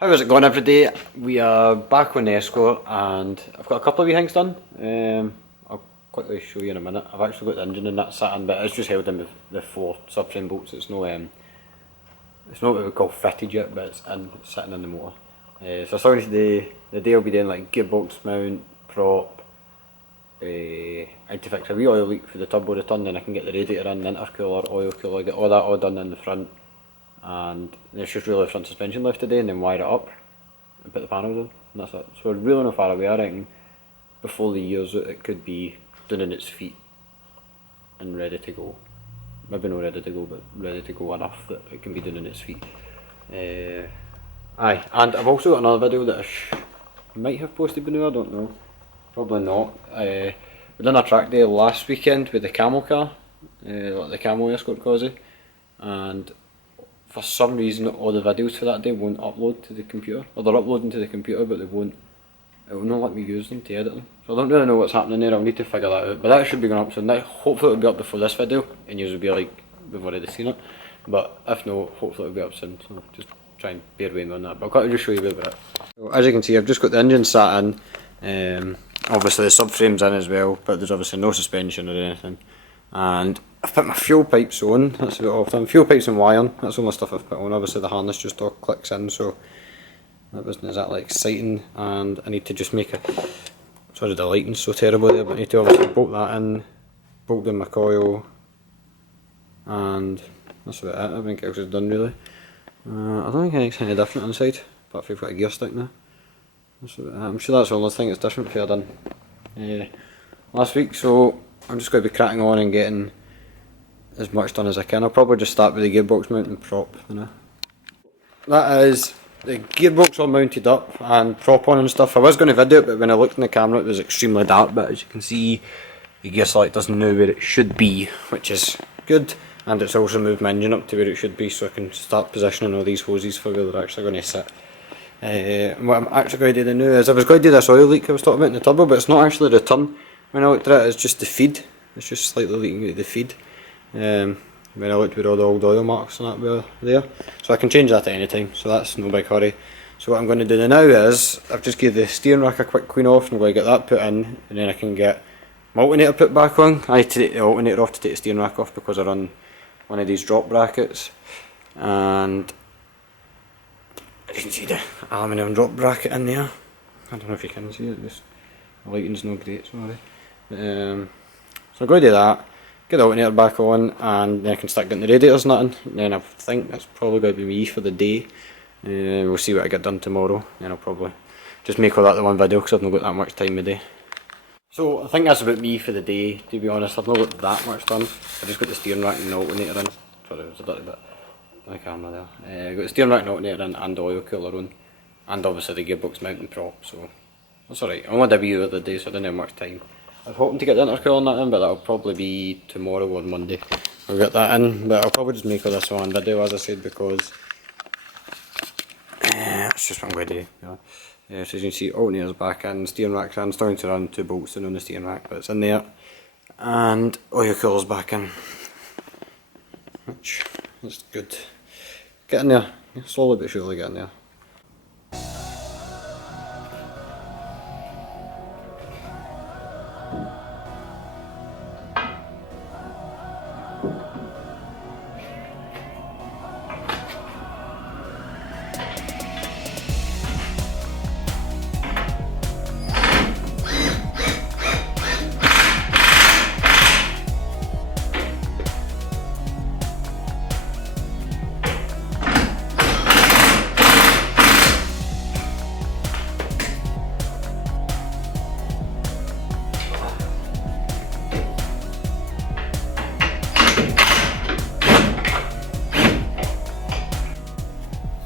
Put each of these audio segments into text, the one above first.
How is it going every day? We are back on the escort and I've got a couple of wee things done. I'll quickly show you in a minute. I've actually got the engine in that sat in, but it's just held in with the 4 subframe bolts. It's not what we call fitted yet, but it's sitting in the motor. So starting today, the day I'll be doing like gearbox mount, prop, I had to fix a wee oil leak for the turbo return, then I can get the radiator in, the intercooler, oil cooler, get all that all done in the front. And there's just really the front suspension left today, and then wire it up and put the panels in, and that's it. So we're really not far away. I reckon before the year's out it could be down on its feet and ready to go. Maybe not ready to go, but ready to go enough that it can be down on its feet. Aye, and I've also got another video that I might have posted by now, I don't know. Probably not. We done a track day last weekend with the camel car, like the camel escort cosy, and for some reason all the videos for that day won't upload to the computer, or they're uploading to the computer but it will not let me use them to edit them. So I don't really know what's happening there. I'll need to figure that out, but that should be going up soon. Now hopefully it'll be up before this video and you will be like, we've already seen it, but if not, hopefully it'll be up soon, so just try and bear with me on that. But I'll quickly just show you a bit about it. So as you can see, I've just got the engine sat in, obviously the subframe's in as well, but there's obviously no suspension or anything, and I've put my fuel pipes on. That's about all I've done. Fuel pipes and wiring, that's all my stuff I've put on. Obviously the harness just all clicks in, so that wasn't exactly exciting, and I need to just make a, sorry the lighting's so terrible there, but I need to obviously bolt that in, bolt down my coil, and that's about it. Everything else is done really. I don't think anything's any different inside, apart from we've got a gear stick now. That's about it. I'm sure that's the only thing that's different for I done last week, so I'm just going to be cracking on and getting as much done as I can. I'll probably just start with the gearbox mount and prop. That is the gearbox all mounted up and prop on and stuff. I was going to video it, but when I looked in the camera it was extremely dark, but as you can see the gear select doesn't know where it should be, which is good, and it's also moved my engine up to where it should be, so I can start positioning all these hoses for where they're actually going to sit. What I'm actually going to do now is I was going to do this oil leak I was talking about in the turbo, but it's not actually the return. When I looked at it, it's just the feed. It's just slightly leaking out the feed. When I looked where all the old oil marks and that were there, so I can change that at any time, so that's no big hurry. So what I'm going to do now is I've just gave the steering rack a quick clean off, and I'm going to get that put in, and then I can get my alternator put back on. I need to take the alternator off to take the steering rack off because I run one of these drop brackets, and you can see the aluminium drop bracket in there. I don't know if you can see it, the lighting's not great, sorry. So I'm going to do that, get the alternator back on, and then I can start getting the radiators nutting. And then I think that's probably going to be me for the day. We'll see what I get done tomorrow, then I'll probably just make all that the one video because I've not got that much time today. So I think that's about me for the day, to be honest. I've not got that much done. I just got the steering rack and the alternator in. Sorry, it was a dirty bit on the camera there. Got the steering rack and alternator in, and the oil cooler on, and obviously the gearbox mount and prop, so that's alright. I only did a wee the other day, so I didn't have much time. I was hoping to get the intercooler and that in, but that'll probably be tomorrow or Monday. I'll get that in, but I'll probably just make all this one video, as I said, because that's just what I'm going to do. So as you can see, alternator's back in, steering rack's in, starting to run 2 bolts in on the steering rack, but it's in there, and oil cooler's back in, which is good. Getting there, slowly but surely getting there.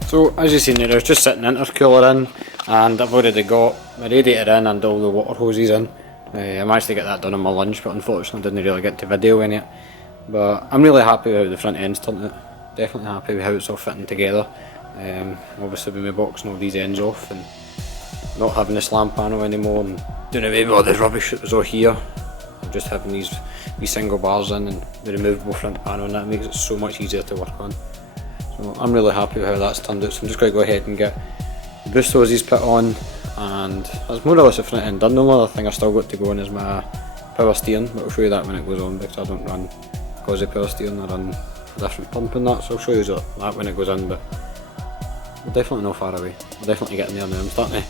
So as you see there, I was just sitting intercooler in, and I've already got my radiator in and all the water hoses in. I managed to get that done on my lunch, but unfortunately didn't really get to video any it. But I'm really happy with how the front end's turned out. Definitely happy with how it's all fitting together. Obviously with me boxing all these ends off and not having the slam panel anymore and doing away with all the rubbish that was all here. I'm just having these single bars in and the removable front panel, and that makes it so much easier to work on. So I'm really happy with how that's turned out, so I'm just going to go ahead and get boost hoses put on, and that's more or less everything done. The only other thing I've still got to go on is my power steering, but I'll show you that when it goes on because I don't run cosy power steering, I run a different pump and that, so I'll show you that when it goes in, but we're definitely not far away. We're definitely getting there now.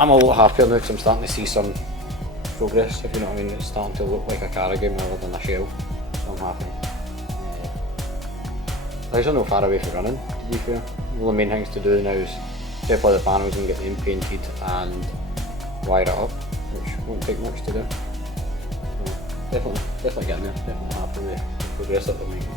I'm a lot happier now because I'm starting to see some progress, if you know what I mean. It's starting to look like a car again rather than a shell, so I'm happy. Things are not far away from running, to be fair. One of the main things to do now is step all the panels and get them painted and wire it up, which won't take much to do. So definitely getting there, definitely happy with the progress that we're making.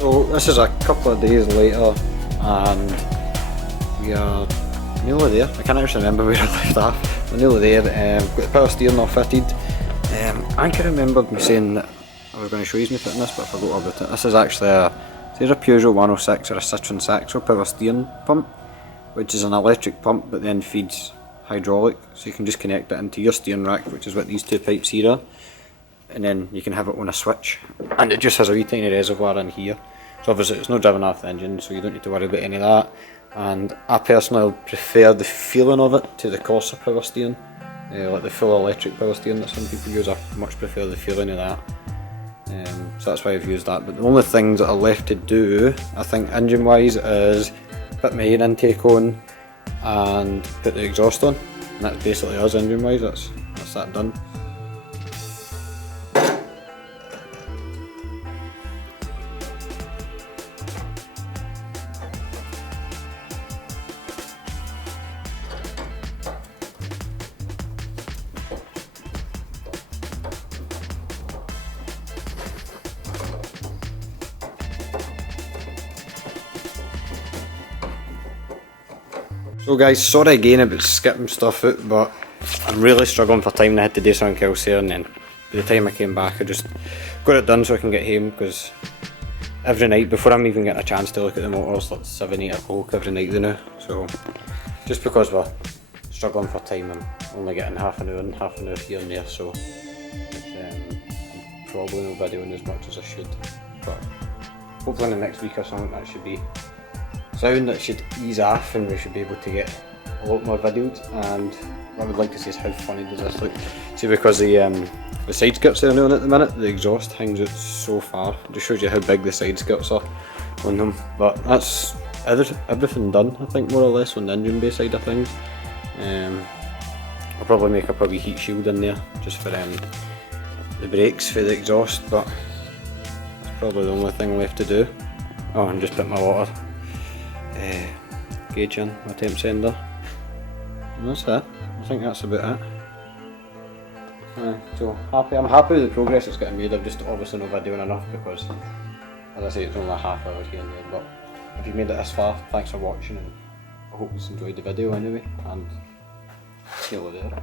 So this is a couple of days later and we are nearly there. I can't actually remember where I left off. We're nearly there. Got the power steering all fitted. I can remember me saying that I was going to show you me fitting this, but I forgot all about it. This is actually a Peugeot 106 or a Citroen Saxo power steering pump, which is an electric pump but then feeds hydraulic, so you can just connect it into your steering rack, which is what these two pipes here are, and then you can have it on a switch, and it just has a wee tiny reservoir in here. So obviously it's not driven off the engine, so you don't need to worry about any of that. And I personally prefer the feeling of it to the Corsa power steering, like the full electric power steering that some people use. I much prefer the feeling of that, so that's why I've used that. But the only things that are left to do, I think engine wise, is put my air intake on and put the exhaust on, and that's basically us engine wise. That's that done. So guys, sorry again about skipping stuff out, but I'm really struggling for time and I had to do something else here, and then by the time I came back I just got it done so I can get home, because every night, before I'm even getting a chance to look at the motors, like 7-8 o'clock every night they know. So just because we're struggling for time, I'm only getting half an hour here and there, so I'm probably not videoing as much as I should, but hopefully in the next week or something that should be sound that should ease off and we should be able to get a lot more videos. And what I would like to see is how funny does this look. See, because the side skirts they're on at the minute, the exhaust hangs out so far. It just shows you how big the side skirts are on them. But that's everything done, I think, more or less, on the engine bay side of things. I'll probably make up a wee heat shield in there just for the brakes for the exhaust, but that's probably the only thing left to do. Oh, and just put my water gauge in, my temp sender, and that's it. I think that's about it. So I'm happy with the progress that's getting made. I've just obviously not videoing enough because, as I say, it's only a half hour here and there, but if you've made it this far, thanks for watching, and I hope you enjoyed the video anyway, and see you later.